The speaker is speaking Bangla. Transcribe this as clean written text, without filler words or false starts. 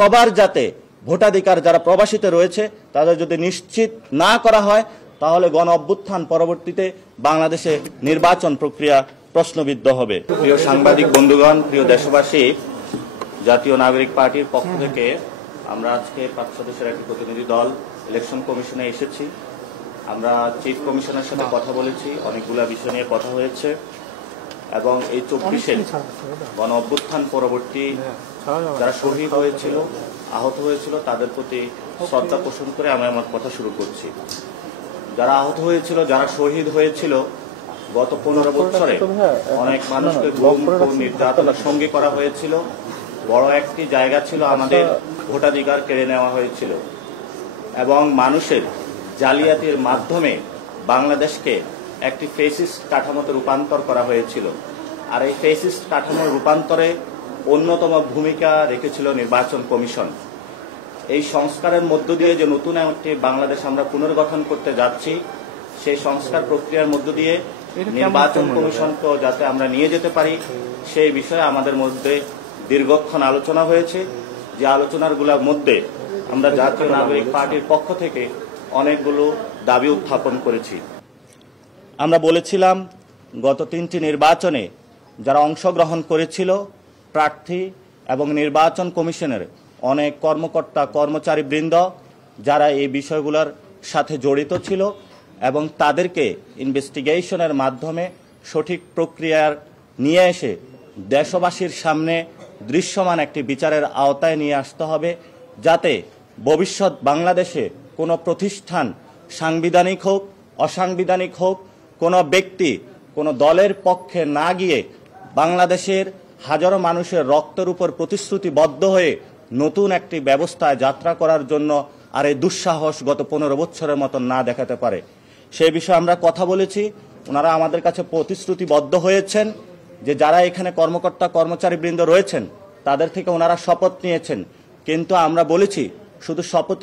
সবার যাতে ভোটাধিকার যারা প্রবাসীতে রয়েছে তাদের যদি নিশ্চিত না করা হয় তাহলে গণ অভ্যুত্থান পরবর্তীতে বাংলাদেশে নির্বাচন প্রক্রিয়া প্রশ্নবিদ্ধ হবে। প্রিয় সাংবাদিক বন্ধুগণ, প্রিয় দেশবাসী, জাতীয় নাগরিক পার্টির পক্ষ থেকে আমরা আজকে 5 সদস্যের একটি প্রতিনিধি দল ইলেকশন কমিশনে এসেছি। আমরা চিফ কমিশনারের সাথে কথা বলেছি, অনেকগুলা বিষয় নিয়ে কথা হয়েছে এবং এই 24-এর গণ অভ্যুত্থান পরবর্তী যারা শহীদ হয়েছিল, আহত হয়েছিল তাদের প্রতি শ্রদ্ধা পোষণ করে আমি আমার কথা শুরু করছি। যারা আহত হয়েছিল, যারা শহীদ হয়েছিল, গত 15 বছরে অনেক মানুষকে গুম, নির্যাতনের সঙ্গে করা হয়েছিল। বড় একটি জায়গা ছিল আমাদের ভোটাধিকার কেড়ে নেওয়া হয়েছিল এবং মানুষের জালিয়াতির মাধ্যমে বাংলাদেশকে একটি ফেসিস্ট কাঠামোতে রূপান্তর করা হয়েছিল। আর এই ফেসিস্ট কাঠামোর রূপান্তরে অন্যতম ভূমিকা রেখেছিল নির্বাচন কমিশন। এই সংস্কারের মধ্য দিয়ে যে নতুন একটি বাংলাদেশ আমরা পুনর্গঠন করতে যাচ্ছি, সেই সংস্কার প্রক্রিয়ার মধ্য দিয়ে নির্বাচন কমিশনকে যাতে আমরা নিয়ে যেতে পারি সেই বিষয়ে আমাদের মধ্যে দীর্ঘক্ষণ আলোচনা হয়েছে। যে আলোচনাগুলোর মধ্যে আমরা জাতীয় নাগরিক পার্টির পক্ষ থেকে অনেকগুলো দাবি উত্থাপন করেছি। আমরা বলেছিলাম গত 3টি নির্বাচনে যারা অংশগ্রহণ করেছিল প্রার্থী এবং নির্বাচন কমিশনের অনেক কর্মকর্তা কর্মচারীবৃন্দ যারা এই বিষয়গুলোর সাথে জড়িত ছিল এবং তাদেরকে ইনভেস্টিগেশনের মাধ্যমে সঠিক প্রক্রিয়ার নিয়ে এসে দেশবাসীর সামনে দৃশ্যমান একটি বিচারের আওতায় নিয়ে আসতে হবে, যাতে ভবিষ্যৎ বাংলাদেশে কোনো প্রতিষ্ঠান সাংবিধানিক হোক অসাংবিধানিক হোক, কোনো ব্যক্তি কোনো দলের পক্ষে না গিয়ে বাংলাদেশের হাজারো মানুষের রক্তের উপর প্রতিশ্রুতিবদ্ধ হয়ে নতুন একটি ব্যবস্থায় যাত্রা করার জন্য আর এই দুঃসাহস গত 15 বছরের মতন না দেখাতে পারে। সেই বিষয়ে আমরা কথা বলেছি। ওনারা আমাদের কাছে প্রতিশ্রুতিবদ্ধ হয়েছেন যে যারা এখানে কর্মকর্তা কর্মচারীবৃন্দ রয়েছেন তাদের থেকে ওনারা শপথ নিয়েছেন, কিন্তু আমরা বলেছি শুধু শপথ